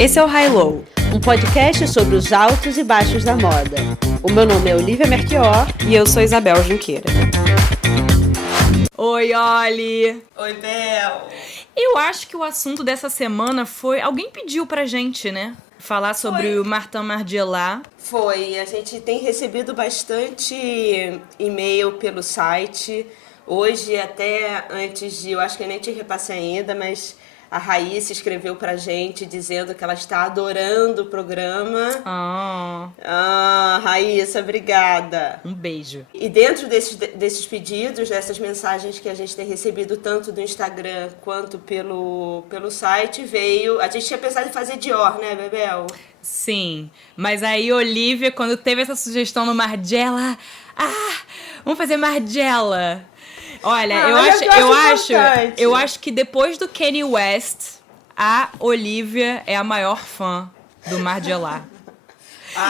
Esse é o High Low, um podcast sobre os altos e baixos da moda. O meu nome é Olivia Merchior e eu sou Isabel Junqueira. Oi, Oli! Oi, Bel! Eu acho que o assunto dessa semana foi... Alguém pediu pra gente, né? Falar sobre o Martin Margiela. Foi. A gente tem recebido bastante e-mail pelo site. Hoje, até antes de... Eu acho que eu nem te repassei ainda, mas a Raíssa escreveu pra gente dizendo que ela está adorando o programa. Raíssa, obrigada. Um beijo. E dentro desses pedidos, dessas mensagens que a gente tem recebido tanto do Instagram quanto pelo site, veio... A gente tinha pensado em fazer Dior, né, Bebel? Sim, mas aí Olivia, quando teve essa sugestão no Margiela... vamos fazer Margiela. Olha, eu acho que depois do Kanye West, a Olivia é a maior fã do Margiela.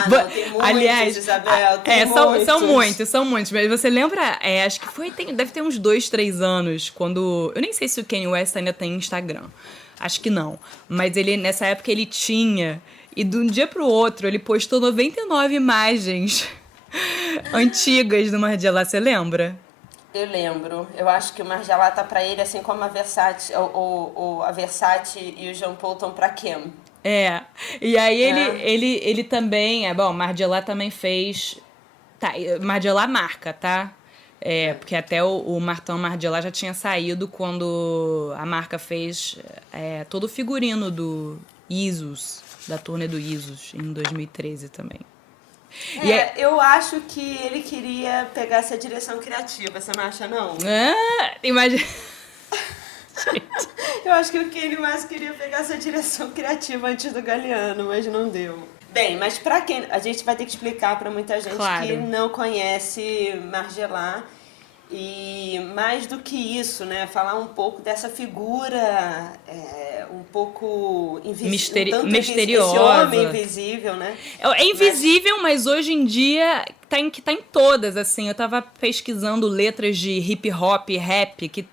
Não, tem muitos, aliás, Isabel, tem muitos. São muitos, mas você lembra, acho que deve ter uns 2, 3 anos, quando, eu nem sei se o Kanye West ainda tem Instagram, acho que não, mas ele, nessa época ele tinha, e de um dia pro outro ele postou 99 imagens antigas do Margiela, você lembra? Eu lembro. Eu acho que o Margiela tá pra ele assim como a Versace, a Versace e o Jean Paul estão pra Kim. E aí ele também, Margiela também fez, Margiela marca, tá? Porque até o Martin Margiela já tinha saído quando a marca fez todo o figurino do Isus, da turnê do Isus, em 2013 também. Eu acho que ele queria pegar essa direção criativa, você não acha, não? Imagina... Eu acho que o Kanye mais queria pegar essa direção criativa antes do Galliano, mas não deu. Bem, mas pra quem... A gente vai ter que explicar pra muita gente que não conhece Margiela. E mais do que isso, né? Falar um pouco dessa figura um pouco misteriosa. Esse homem invisível, né? É invisível, mas hoje em dia tá em todas, assim. Eu tava pesquisando letras de hip hop, rap, que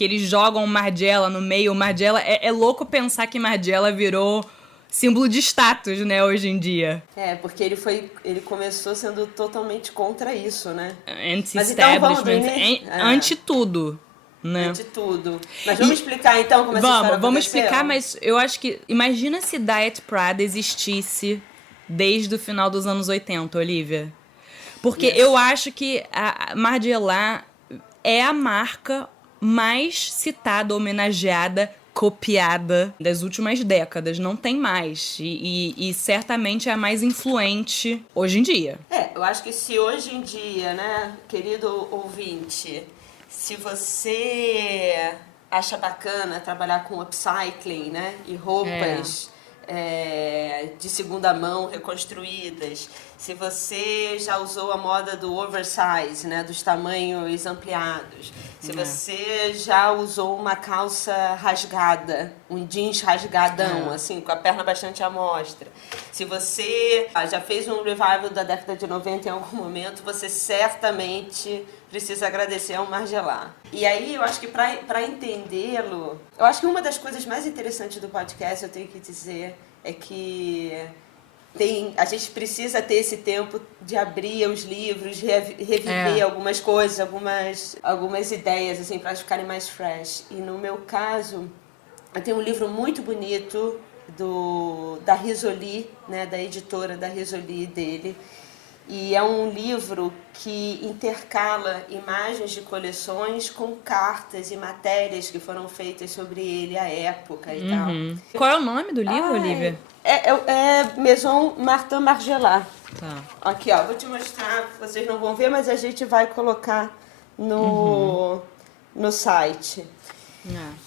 eles jogam Margiela no meio. Margiela, é louco pensar que Margiela virou símbolo de status, né, hoje em dia. Porque ele começou sendo totalmente contra isso, né? Anti-establishment, anti tudo, né? Anti tudo. Mas vamos explicar então como essa história aconteceu? Vamos explicar, mas eu acho que... Imagina se Diet Prada existisse desde o final dos anos 80, Olivia. Porque eu acho que a Margiela é a marca mais citada, homenageada, copiada das últimas décadas, não tem mais. E certamente é a mais influente hoje em dia. Eu acho que se hoje em dia, né, querido ouvinte, se você acha bacana trabalhar com upcycling, né, e roupas de segunda mão reconstruídas, se você já usou a moda do oversize, né, dos tamanhos ampliados, se você já usou uma calça rasgada, um jeans rasgadão, assim, com a perna bastante à mostra, se você já fez um revival da década de 90 em algum momento, você certamente precisa agradecer ao Margiela. E aí, eu acho que para entendê-lo, eu acho que uma das coisas mais interessantes do podcast, eu tenho que dizer, é que a gente precisa ter esse tempo de abrir os livros, reviver algumas coisas, algumas ideias, assim, para elas ficarem mais fresh. E no meu caso, eu tenho um livro muito bonito da Risoli, né, da editora da Risoli dele. E é um livro que intercala imagens de coleções com cartas e matérias que foram feitas sobre ele à época e tal. Qual é o nome do livro, Olivia? É Maison Martin Margiela. Tá. Aqui, ó, vou te mostrar, vocês não vão ver, mas a gente vai colocar no site.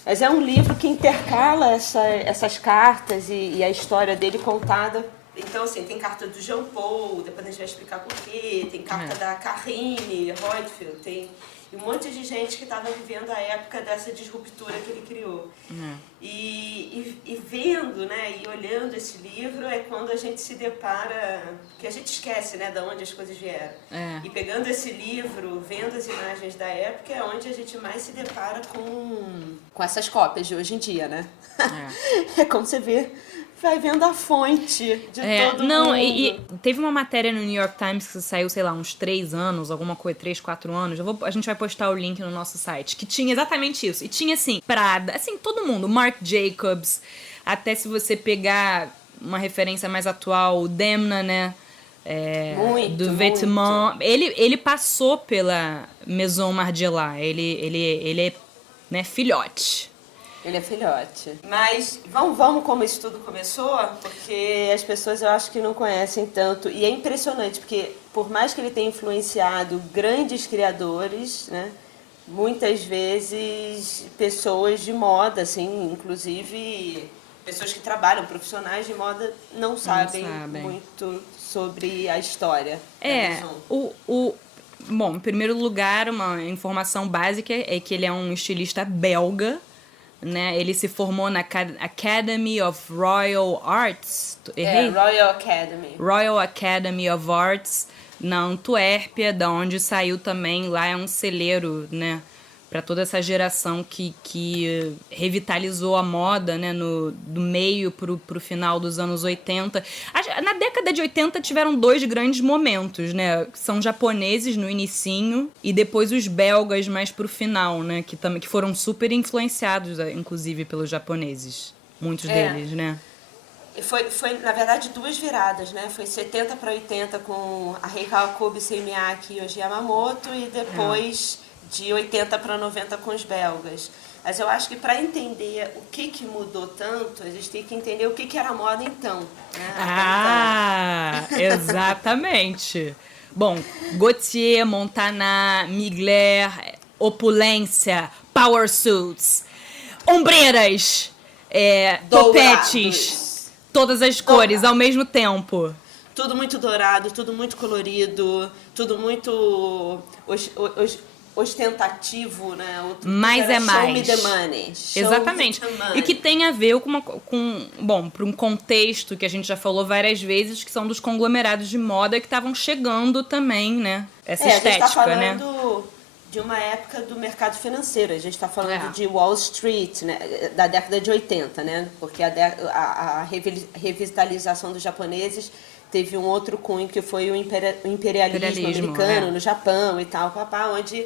Mas é um livro que intercala essas cartas e a história dele contada. Então, assim, tem carta do Jean Paul, depois a gente vai explicar por quê, tem carta da Carine Roitfeld, tem um monte de gente que estava vivendo a época dessa disruptura que ele criou. E vendo, né, e olhando esse livro é quando a gente se depara, que a gente esquece, né, de onde as coisas vieram. E pegando esse livro, vendo as imagens da época, é onde a gente mais se depara com essas cópias de hoje em dia, né? É como você vê vai vendo a fonte de todo mundo. E teve uma matéria no New York Times que saiu, sei lá, uns 3 anos, alguma coisa, 3, 4 anos. A gente vai postar o link no nosso site, que tinha exatamente isso. E tinha, assim, Prada, assim, todo mundo, Marc Jacobs, até se você pegar uma referência mais atual, o Demna, né? Do Vêtements. Ele passou pela Maison Margiela. Ele é, né, filhote. Ele é filhote. Mas vamos como isso tudo começou? Porque as pessoas eu acho que não conhecem tanto. E é impressionante, porque por mais que ele tenha influenciado grandes criadores, né? Muitas vezes pessoas de moda, assim, inclusive pessoas que trabalham, profissionais de moda, não sabem muito sobre a história da Maison. Bom, em primeiro lugar, uma informação básica é que ele é um estilista belga, né? Ele se formou na Academy of Royal Arts. Errei? Royal Academy of Arts, na Antuérpia, da onde saiu também, lá é um celeiro, né? Para toda essa geração que revitalizou a moda, né, do meio pro final dos anos 80. Na década de 80 tiveram 2 grandes momentos, né? São japoneses no inicinho e depois os belgas mais pro final, né? Que foram super influenciados, inclusive, pelos japoneses. Muitos deles, né? Foi, na verdade, 2 viradas, né? Foi 70 para 80 com a Rei Kawakubo Seimiaki e Yohji Yamamoto e depois... de 80 para 90 com os belgas. Mas eu acho que para entender o que mudou tanto, a gente tem que entender o que era a moda então. Né? Exatamente. Bom, Gaultier, Montana, Mugler, opulência, power suits, ombreiras, topetes, todas as cores ao mesmo tempo. Tudo muito dourado, tudo muito colorido, tudo muito... ostentativo, né? Mais é mais. Show me the money. Exatamente. E que tem a ver para um contexto que a gente já falou várias vezes, que são dos conglomerados de moda que estavam chegando também, né? Essa estética, a gente tá falando, né? De uma época do mercado financeiro. A gente está falando de Wall Street, né? Da década de 80, né? Porque a revitalização dos japoneses teve um outro cunho que foi o imperialismo americano no Japão e tal, onde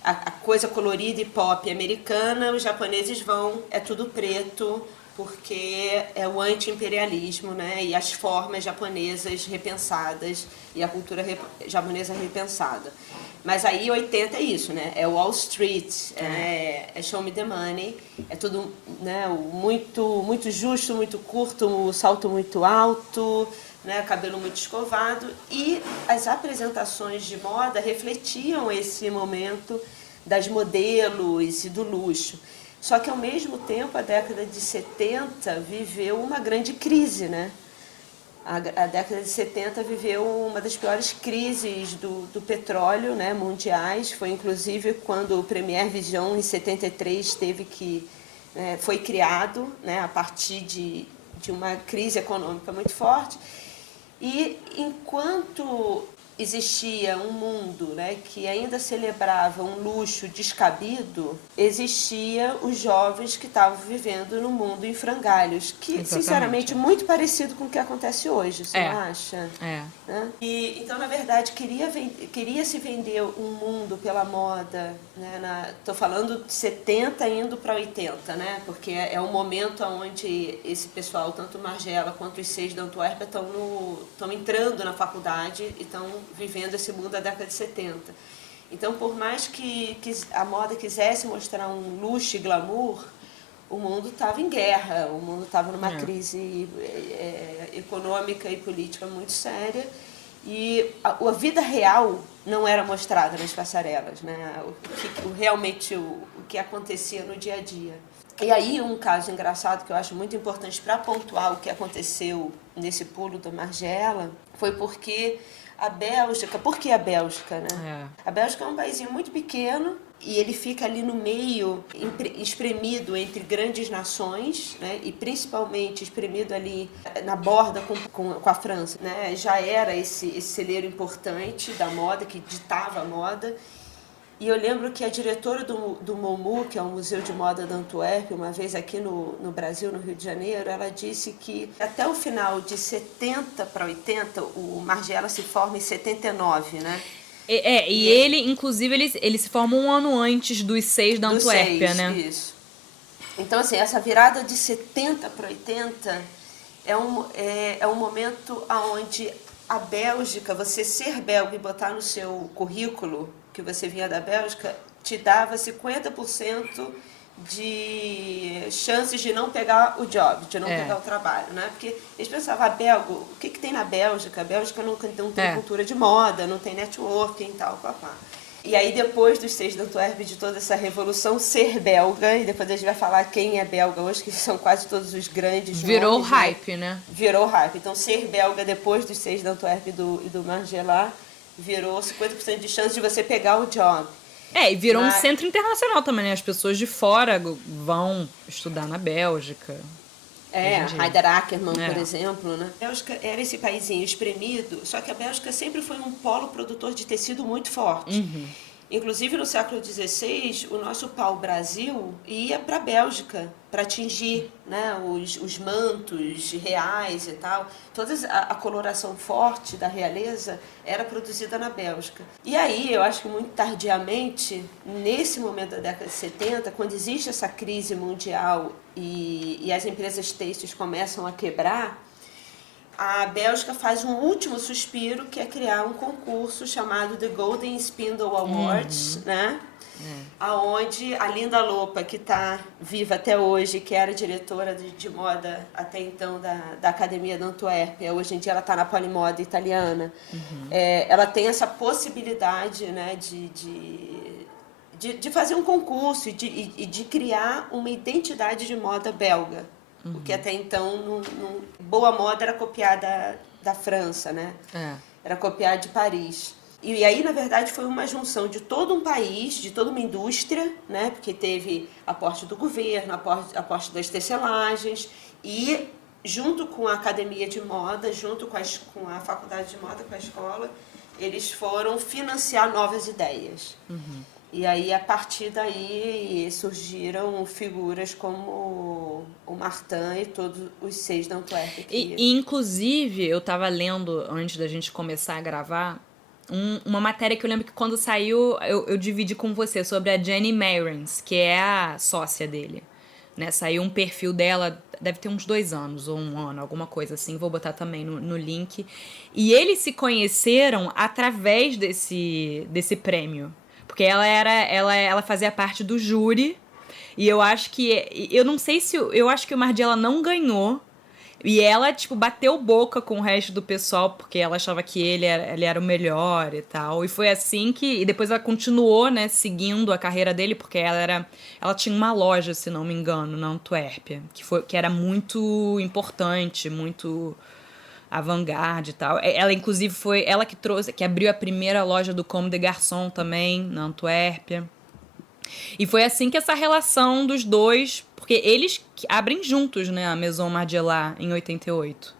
a coisa colorida e pop americana, os japoneses é tudo preto, porque é o anti-imperialismo, né? E as formas japonesas repensadas e a cultura japonesa repensada. Mas aí 80 é isso, né? É Wall Street, é show me the money, é tudo, né, muito, muito justo, muito curto, o salto muito alto, né, cabelo muito escovado, e as apresentações de moda refletiam esse momento das modelos e do luxo. Só que, ao mesmo tempo, a década de 70 viveu uma grande crise, né? A década de 70 viveu uma das piores crises do petróleo, né, mundiais. Foi, inclusive, quando o Premier Vision, em 73, foi criado, né, a partir de uma crise econômica muito forte. E enquanto existia um mundo, né, que ainda celebrava um luxo descabido, existia os jovens que estavam vivendo num mundo em frangalhos, que, exatamente, sinceramente, muito parecido com o que acontece hoje, você não acha? Né? E, então, na verdade, queria se vender um mundo pela moda, né? Estou falando de 70 indo para 80, né? Porque é o momento onde esse pessoal, tanto Margiela quanto os 6 da Antuérpia, estão entrando na faculdade e estão vivendo esse mundo da década de 70. Então, por mais que a moda quisesse mostrar um luxo e glamour, o mundo estava em guerra, o mundo estava numa crise econômica e política muito séria, e a vida real não era mostrada nas passarelas, né? Realmente o que acontecia no dia a dia. E aí, um caso engraçado que eu acho muito importante para pontuar o que aconteceu nesse pulo da Margiela foi porque a Bélgica... Por que a Bélgica, né? A Bélgica é um paísinho muito pequeno e ele fica ali no meio, espremido entre grandes nações, né? E principalmente espremido ali na borda com a França, né? Já era esse celeiro importante da moda, que ditava a moda. E eu lembro que a diretora do MoMU, que é o Museu de Moda da Antuérpia, uma vez aqui no Brasil, no Rio de Janeiro, ela disse que até o final de 70 para 80, o Margiela se forma em 79, né? Ele, inclusive, ele se forma um ano antes dos 6 da Antuérpia, né? Isso. Então, assim, essa virada de 70 para 80 é um momento onde a Bélgica, você ser belga e botar no seu currículo que você vinha da Bélgica, te dava 50% de chances de não pegar o job, de não pegar o trabalho, né? Porque eles pensavam, belga, o que tem na Bélgica? A Bélgica não tem cultura de moda, não tem networking e tal, papá. E aí, depois dos 6 da Antuérpia, de toda essa revolução, ser belga, e depois a gente vai falar quem é belga hoje, que são quase todos os grandes Virou nomes, hype, né? Virou hype. Então, ser belga depois dos 6 da Antuérpia e do Margiela virou 50% de chance de você pegar o job. E virou um centro internacional também, né? As pessoas de fora vão estudar na Bélgica. Haider Ackermann, por exemplo, né? A Bélgica era esse paísinho espremido, só que a Bélgica sempre foi um polo produtor de tecido muito forte. Inclusive, no século XVI, o nosso pau-brasil ia para a Bélgica para atingir, né, os mantos reais e tal. Toda a coloração forte da realeza era produzida na Bélgica. E aí, eu acho que muito tardiamente, nesse momento da década de 70, quando existe essa crise mundial e as empresas têxteis começam a quebrar, a Bélgica faz um último suspiro, que é criar um concurso chamado The Golden Spindle Awards, né? Aonde a Linda Lopa, que está viva até hoje, que era diretora de moda até então da Academia da Antuérpia, hoje em dia ela está na Polimoda italiana, ela tem essa possibilidade, né, de fazer um concurso e de criar uma identidade de moda belga. Porque até então, boa moda era copiada da França, né? Era copiada de Paris. E aí, na verdade, foi uma junção de todo um país, de toda uma indústria, né? Porque teve aporte do governo, aporte das tecelagens, e junto com a academia de moda, junto com a faculdade de moda, com a escola, eles foram financiar novas ideias. E aí, a partir daí, surgiram figuras como o Martin e todos os 6 da Antuérpia. E, inclusive, eu estava lendo, antes da gente começar a gravar, uma matéria que eu lembro que quando saiu, eu dividi com você, sobre a Jenny Meirons, que é a sócia dele. Né? Saiu um perfil dela, deve ter uns 2 anos ou 1 ano, alguma coisa assim, vou botar também no link. E eles se conheceram através desse prêmio. Porque ela fazia parte do júri, e eu acho que... Eu não sei se... Eu acho que o Margiela não ganhou, e ela, tipo, bateu boca com o resto do pessoal, porque ela achava que ele era o melhor e tal. E foi assim que... E depois ela continuou, né, seguindo a carreira dele, porque ela tinha uma loja, se não me engano, na Antuérpia, que era muito importante, muito... avant-garde e tal. Ela, inclusive, foi ela que abriu a primeira loja do Comme des Garçons também, na Antuérpia. E foi assim que essa relação dos dois... Porque eles abrem juntos, né, a Maison Margiela em 88.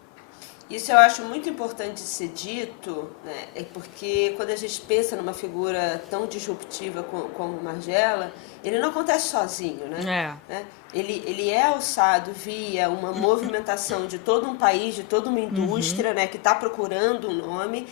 Isso eu acho muito importante de ser dito, né, porque quando a gente pensa numa figura tão disruptiva como o Margiela, ele não acontece sozinho, né? Ele é alçado via uma movimentação de todo um país, de toda uma indústria, né, que está procurando um nome.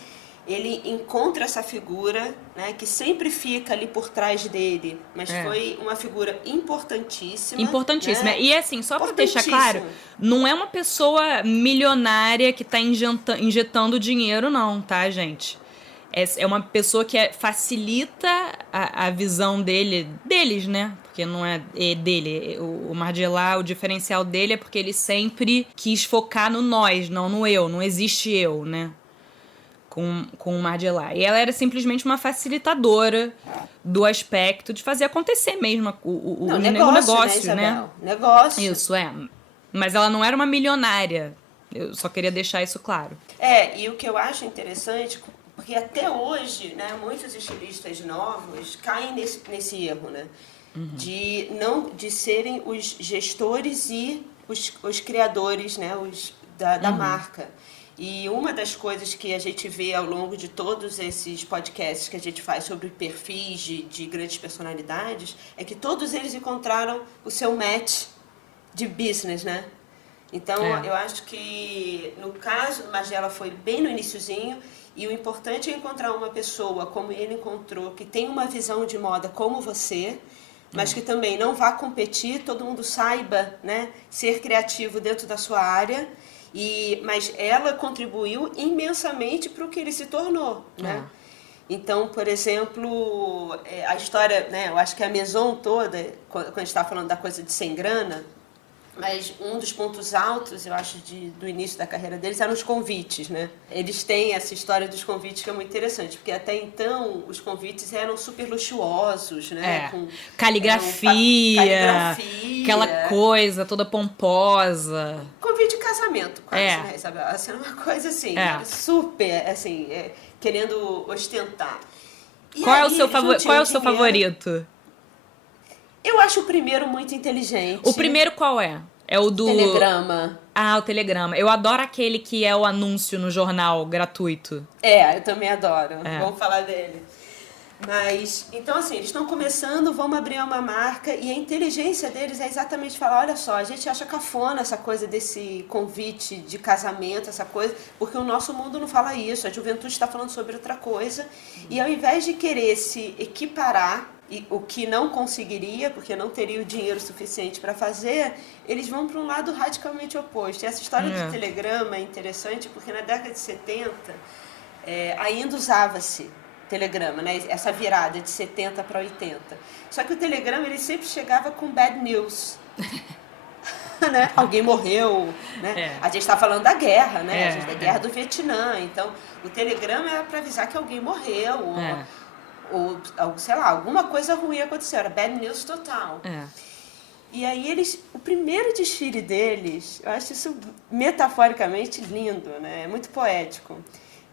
Ele encontra essa figura, né, que sempre fica ali por trás dele, mas foi uma figura importantíssima. Importantíssima. Né? E assim, só para deixar claro, não é uma pessoa milionária que está injetando dinheiro, não, tá, gente? É uma pessoa que facilita a visão deles, né? Porque não é dele. O Margiela, o diferencial dele é porque ele sempre quis focar no nós, não no eu. Não existe eu, né? Com o Margiela. E ela era simplesmente uma facilitadora do aspecto de fazer acontecer mesmo o negócio, né? Negócio. Isso, Mas ela não era uma milionária. Eu só queria deixar isso claro. E o que eu acho interessante, porque até hoje, né, muitos estilistas novos caem nesse erro, né? De serem os gestores e os criadores, né, da marca. E uma das coisas que a gente vê ao longo de todos esses podcasts que a gente faz sobre perfis de grandes personalidades é que todos eles encontraram o seu match de business, né? Então, eu acho que no caso do Margiela foi bem no iniciozinho, e o importante é encontrar uma pessoa como ele encontrou, que tem uma visão de moda como você, mas que também não vá competir, todo mundo saiba, né, ser criativo dentro da sua área, mas ela contribuiu imensamente para o que ele se tornou, né? Então, por exemplo, a história, né, eu acho que a Maison toda, quando a gente está falando da coisa de sem grana, mas um dos pontos altos, eu acho, do início da carreira deles eram os convites, né? Eles têm essa história dos convites que é muito interessante, porque até então os convites eram super luxuosos, né? Com caligrafia, aquela coisa toda pomposa. Convite de casamento, quase, né, Isabel? Assim, uma coisa assim, super, assim, querendo ostentar. E qual é o seu favorito? Eu acho o primeiro muito inteligente. O primeiro qual é? É o do... Telegrama. Ah, o Telegrama. Eu adoro aquele que é o anúncio no jornal gratuito. Eu também adoro. Vamos falar dele. Mas, então assim, eles estão começando, vamos abrir uma marca e a inteligência deles é exatamente falar, olha só, a gente acha cafona essa coisa desse convite de casamento, essa coisa, porque o nosso mundo não fala isso, a juventude está falando sobre outra coisa. E ao invés de querer se equiparar, o que não conseguiria, porque não teria o dinheiro suficiente para fazer, eles vão para um lado radicalmente oposto. E essa história do telegrama é interessante, porque na década de 70 ainda usava-se telegrama, né? Essa virada de 70 para 80. Só que o telegrama ele sempre chegava com bad news. Né? Alguém morreu, né? A gente está falando da guerra, né? Da guerra do Vietnã. Então, o telegrama era para avisar que alguém morreu, ou sei lá, alguma coisa ruim aconteceu, era bad news total. E aí o primeiro desfile deles, eu acho isso metaforicamente lindo, né? É muito poético,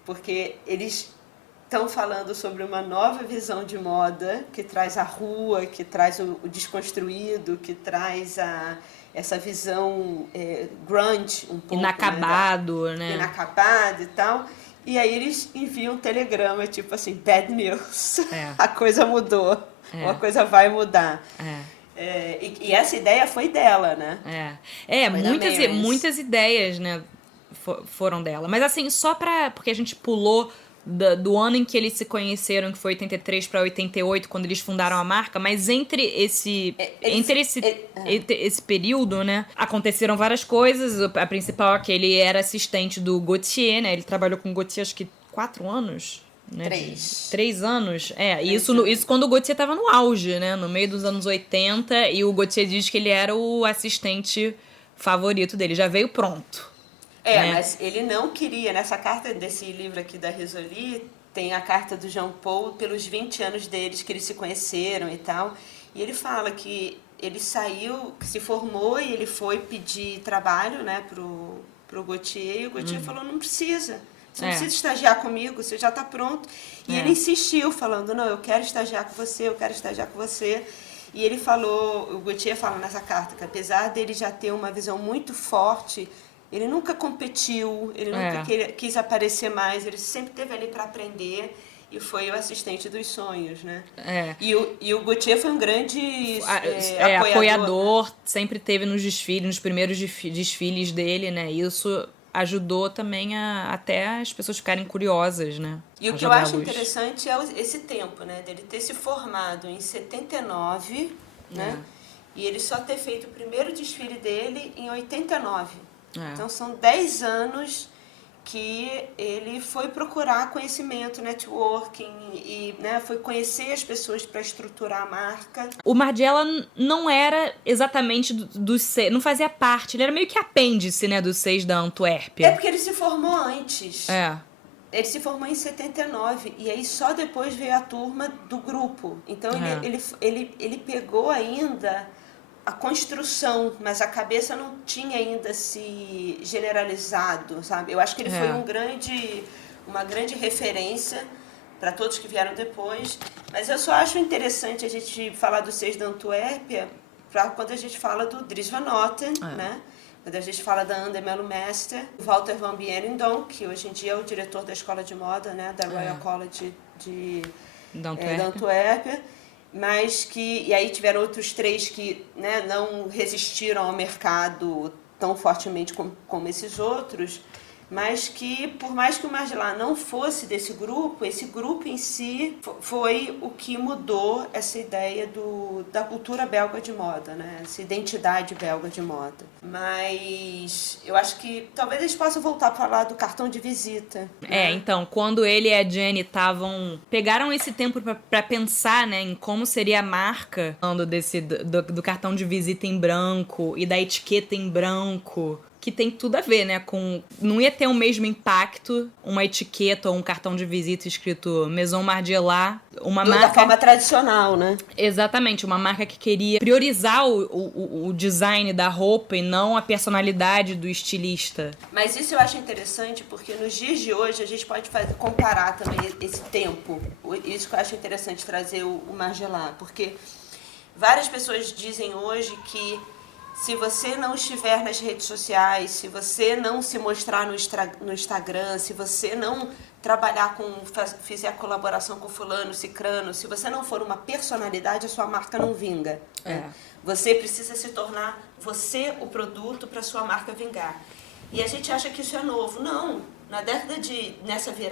porque eles estão falando sobre uma nova visão de moda que traz a rua, que traz o desconstruído, que traz essa visão grunge, um pouco, inacabado, né? Inacabado e tal. E aí eles enviam um telegrama, tipo assim, bad news. A coisa mudou. Uma coisa vai mudar. E essa ideia foi dela, né? Muitas ideias, né, foram dela. Mas assim, porque a gente pulou do ano em que eles se conheceram, que foi 83 para 88, quando eles fundaram a marca, mas entre esse período, né, aconteceram várias coisas. A principal é que ele era assistente do Gaultier, né, ele trabalhou com o Gaultier acho que 4 anos, né, 3 anos, isso quando o Gaultier estava no auge, né, no meio dos anos 80, e o Gaultier diz que ele era o assistente favorito dele, já veio pronto. Mas ele não queria, nessa carta desse livro aqui da Risoli, tem a carta do Jean Paul pelos 20 anos deles, que eles se conheceram e tal, e ele fala que ele saiu, se formou e ele foi pedir trabalho, né, pro Gaultier, e o Gaultier falou, não precisa, você não precisa estagiar comigo, você já está pronto. E ele insistiu, falando, não, eu quero estagiar com você, eu quero estagiar com você. E ele falou, o Gaultier fala nessa carta, que apesar dele já ter uma visão muito forte, ele nunca competiu, ele nunca quis aparecer mais, ele sempre esteve ali para aprender e foi o assistente dos sonhos, né? E o Gaultier foi um grande apoiador, sempre teve nos primeiros desfiles dele, né? Isso ajudou também até as pessoas ficarem curiosas, né? E o que eu acho interessante é esse tempo, né? Dele ter se formado em 79, né? E ele só ter feito o primeiro desfile dele em 89. Então, são 10 anos que ele foi procurar conhecimento, networking, e né, foi conhecer as pessoas para estruturar a marca. O Margiela não era exatamente dos seis, não fazia parte, ele era meio que apêndice, né, dos seis da Antuérpia. Porque ele se formou antes. Ele se formou em 79, e aí só depois veio a turma do grupo. Então, ele pegou ainda a construção, mas a cabeça não tinha ainda se generalizado, sabe? Eu acho que ele foi uma grande referência para todos que vieram depois, mas eu só acho interessante a gente falar dos seis da Antuérpia para quando a gente fala do Dries Van Noten, né? Quando a gente fala da Anne Melumester, Walter van Beirendonck, que hoje em dia é o diretor da Escola de Moda, né, da Royal College da Antuérpia, mas que... E aí tiveram outros 3 que, né, não resistiram ao mercado tão fortemente como esses outros, mas que, por mais que o Margiela não fosse desse grupo, esse grupo em si foi o que mudou essa ideia da cultura belga de moda, né? Essa identidade belga de moda. Mas eu acho que talvez eles possam voltar a falar do cartão de visita. Né? Então, quando ele e a Jenny pegaram esse tempo pra pensar, né, em como seria a marca, falando do cartão de visita em branco e da etiqueta em branco, que tem tudo a ver, né, não ia ter o mesmo impacto uma etiqueta ou um cartão de visita escrito Maison Margiela, uma marca... Da forma tradicional, né? Exatamente, uma marca que queria priorizar o design da roupa e não a personalidade do estilista. Mas isso eu acho interessante porque nos dias de hoje a gente pode comparar também esse tempo. Isso que eu acho interessante trazer o Margiela, porque várias pessoas dizem hoje que se você não estiver nas redes sociais, se você não se mostrar no Instagram, se você não trabalhar fizer colaboração com fulano, cicrano, se você não for uma personalidade, a sua marca não vinga. Você precisa se tornar você o produto para sua marca vingar. E a gente acha que isso é novo. Não, nessa virada